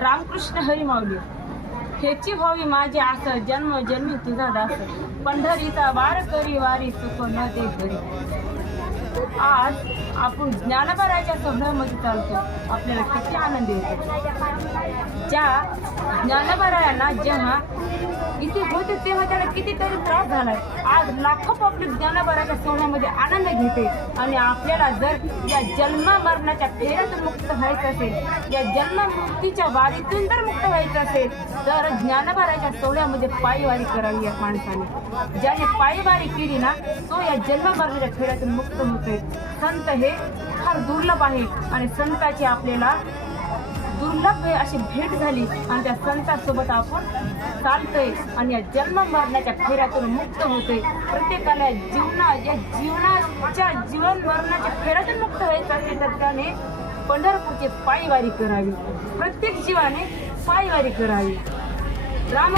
रामकृष्ण हरी माऊली ह्याची व्हावी माझी आस, जन्म जन्मी तुझा दास, पंढरीचा वार करी वारी सुख न दे घरी. आज आपण ज्ञानोबाराच्या सोहळ्यामध्ये चालतो, आपल्याला किती आनंद येतो. ज्या ज्ञानोबारायांना जेव्हा इथे होते तेव्हा त्याला कितीतरी त्रास झालाय. आज लाखो पब्लिक ज्ञानोबाराच्या सोहळ्यामध्ये आनंद घेते. आणि आपल्याला जर या जन्म मरणाच्या फेऱ्यातून मुक्त व्हायचं असेल, या जन्म मुक्तीच्या वारीतून जर मुक्त व्हायचं असेल, तर ज्ञानोबाराच्या सोहळ्यामध्ये पायवारी करावी. या माणसाने ज्याने पायवारी केली ना, तो या जन्म मरणाच्या फेऱ्यातून मुक्त होतोय. संत हे फार दुर्लभ आहे आणि संताची आपल्याला दुर्लभ अशी भेट झाली आणि त्या संतांसोबत आपण चालतोय आणि या जन्म मरणाच्या फेऱ्यातून मुक्त होतोय. प्रत्येकाला जीवन मरणाच्या फेऱ्यातून मुक्त व्हायचं असेल तर त्याने पंढरपूरची पायवारी करावी. प्रत्येक जीवाने पायवारी करावी. राम